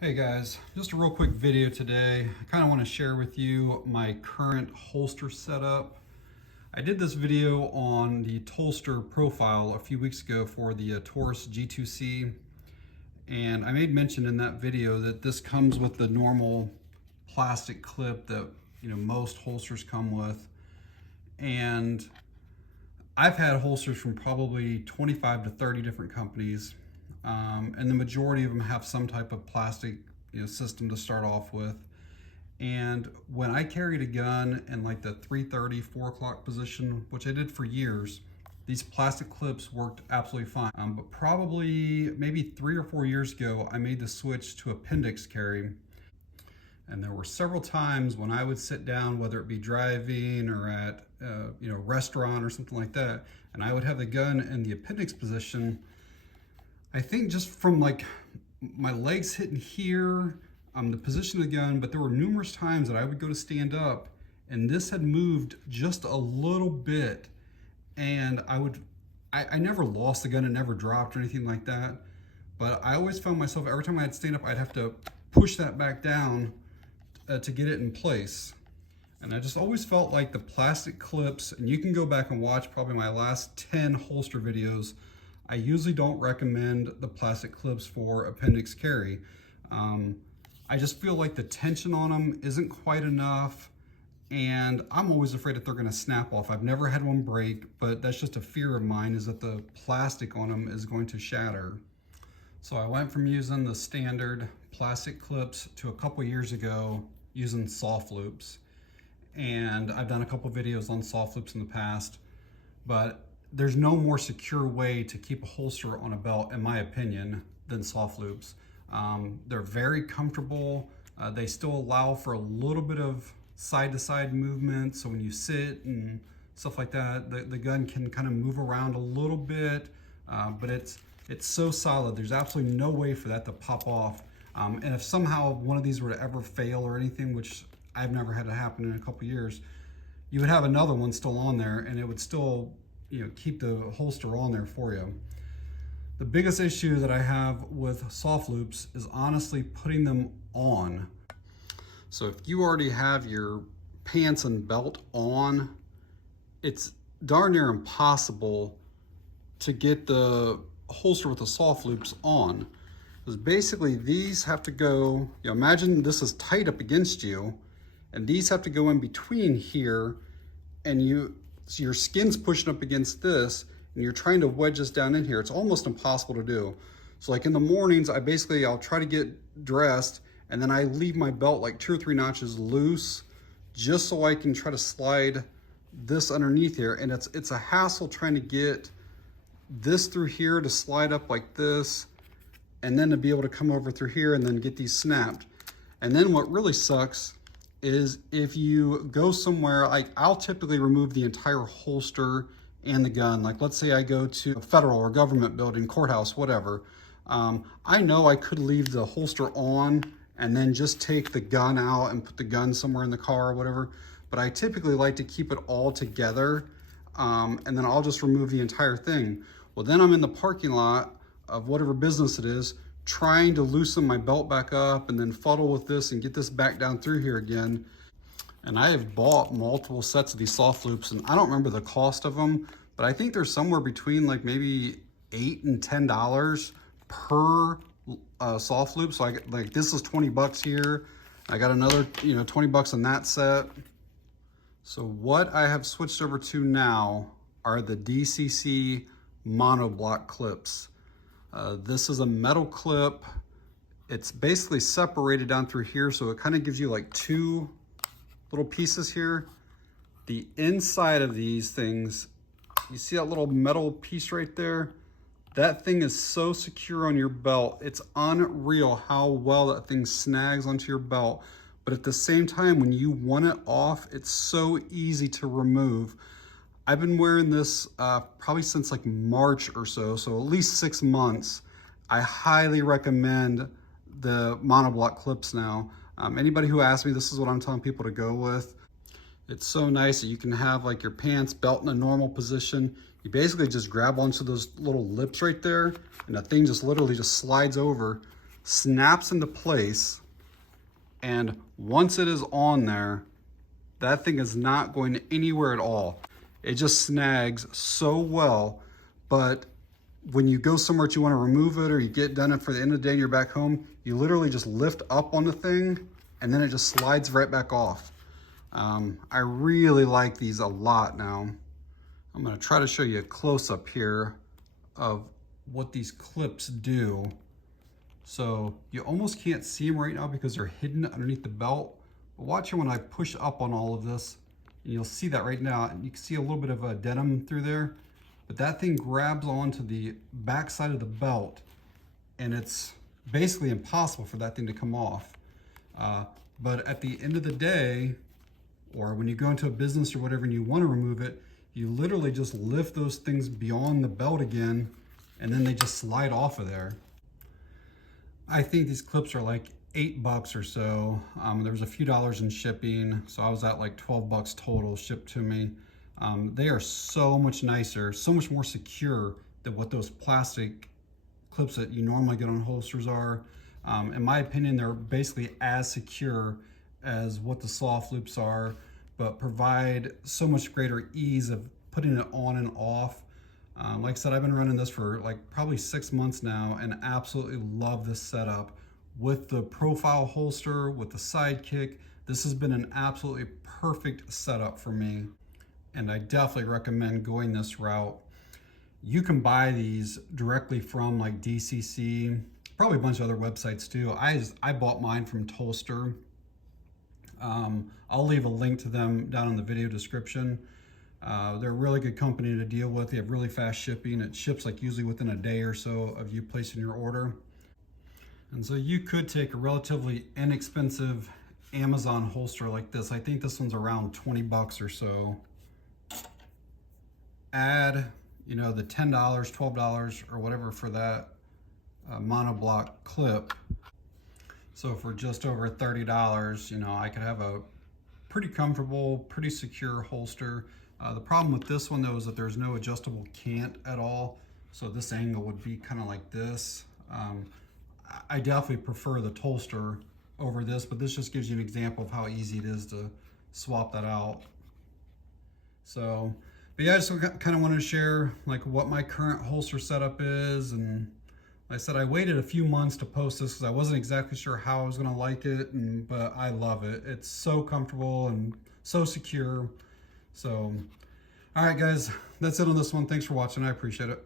Hey guys, just a real quick video today. I kind of want to share with you my current holster setup. I did this video on the Holster profile a few weeks ago for the Taurus G2C, and I made mention in that video that this comes with the normal plastic clip that most holsters come with. And I've had holsters from probably 25 to 30 different companies. And the majority of them have some type of plastic system to start off with. And when I carried a gun in like the 3:30, 4 o'clock position, which I did for years, these plastic clips worked absolutely fine. But probably maybe 3 or 4 years ago, I made the switch to appendix carry. And there were several times when I would sit down, whether it be driving or at a restaurant or something like that, and I would have the gun in the appendix position. I think just from like my legs hitting here, the position of the gun, but there were numerous times that I would go to stand up and this had moved just a little bit, and I never lost the gun, it never dropped or anything like that, but I always found myself, every time I'd stand up, I'd have to push that back down to get it in place. And I just always felt like the plastic clips, and you can go back and watch probably my last 10 holster videos, I usually don't recommend the plastic clips for appendix carry. I just feel like the tension on them isn't quite enough, and I'm always afraid that they're gonna snap off. I've never had one break, but that's just a fear of mine, is that the plastic on them is going to shatter. So I went from using the standard plastic clips to a couple years ago using soft loops. And I've done a couple videos on soft loops in the past, but there's no more secure way to keep a holster on a belt, in my opinion, than soft loops. They're very comfortable. They still allow for a little bit of side-to-side movement, so when you sit and stuff like that, the gun can kind of move around a little bit, but it's so solid. There's absolutely no way for that to pop off. And if somehow one of these were to ever fail or anything, which I've never had to happen in a couple years, you would have another one still on there, and it would still keep the holster on there for you. The biggest issue that I have with soft loops is honestly putting them on. So if you already have your pants and belt on, it's darn near impossible to get the holster with the soft loops on. Because basically these have to go, imagine this is tight up against you, and these have to go in between here, and so your skin's pushing up against this, and you're trying to wedge this down in here. It's almost impossible to do. So like in the mornings, I'll try to get dressed, and then I leave my belt like 2 or 3 notches loose, just so I can try to slide this underneath here. And it's a hassle trying to get this through here to slide up like this, and then to be able to come over through here and then get these snapped. And then what really sucks is if you go somewhere, like I'll typically remove the entire holster and the gun. Like let's say I go to a federal or government building, courthouse, whatever. I know I could leave the holster on and then just take the gun out and put the gun somewhere in the car or whatever, but I typically like to keep it all together, and then I'll just remove the entire thing. Well, then I'm in the parking lot of whatever business it is, trying to loosen my belt back up and then fuddle with this and get this back down through here again. And I have bought multiple sets of these soft loops, and I don't remember the cost of them, but I think they're somewhere between like maybe $8 and $10 per soft loop. So like this is 20 bucks here. I got another 20 bucks on that set. So what I have switched over to now are the DCC Monoblock clips. This is a metal clip. It's basically separated down through here, so it kind of gives you like 2 little pieces here. The inside of these things, you see that little metal piece right there? That thing is so secure on your belt. It's unreal how well that thing snags onto your belt. But at the same time, when you want it off, it's so easy to remove. I've been wearing this probably since like March or so at least 6 months. I highly recommend the Monoblock clips now. Anybody who asks me, this is what I'm telling people to go with. It's so nice that you can have like your pants, belt in a normal position. You basically just grab onto those little lips right there, and that thing just literally just slides over. snaps into place, and once it is on there, that thing is not going anywhere at all. It just snags so well, but when you go somewhere that you want to remove it or you get done it for the end of the day and you're back home, you literally just lift up on the thing and then it just slides right back off. I really like these a lot now. I'm going to try to show you a close-up here of what these clips do. So you almost can't see them right now because they're hidden underneath the belt. But watch when I push up on all of this, and you'll see that right now. You can see a little bit of a denim through there, but that thing grabs onto the back side of the belt, and it's basically impossible for that thing to come off. But at the end of the day, or when you go into a business or whatever and you want to remove it, you literally just lift those things beyond the belt again, and then they just slide off of there. I think these clips are like $8 or so. There was a few dollars in shipping, so I was at like 12 bucks total shipped to me. They are so much nicer, so much more secure than what those plastic clips that you normally get on holsters are. In my opinion, they're basically as secure as what the soft loops are, but provide so much greater ease of putting it on and off. Like I said, I've been running this for like probably 6 months now and absolutely love this setup. With the profile holster, with the sidekick, this has been an absolutely perfect setup for me. And I definitely recommend going this route. You can buy these directly from like DCC, probably a bunch of other websites too. I bought mine from Tolster. I'll leave a link to them down in the video description. They're a really good company to deal with. They have really fast shipping. It ships like usually within a day or so of you placing your order. And so you could take a relatively inexpensive Amazon holster like this. I think this one's around 20 bucks or so. Add, the $10, $12 or whatever for that monoblock clip. So for just over $30, I could have a pretty comfortable, pretty secure holster. The problem with this one though is that there's no adjustable cant at all. So this angle would be kind of like this. I definitely prefer the Tolster over this, but this just gives you an example of how easy it is to swap that out. So, but yeah, I just kind of wanted to share like what my current holster setup is. And like I said, I waited a few months to post this because I wasn't exactly sure how I was going to like it, but I love it. It's so comfortable and so secure. So, all right, guys, that's it on this one. Thanks for watching. I appreciate it.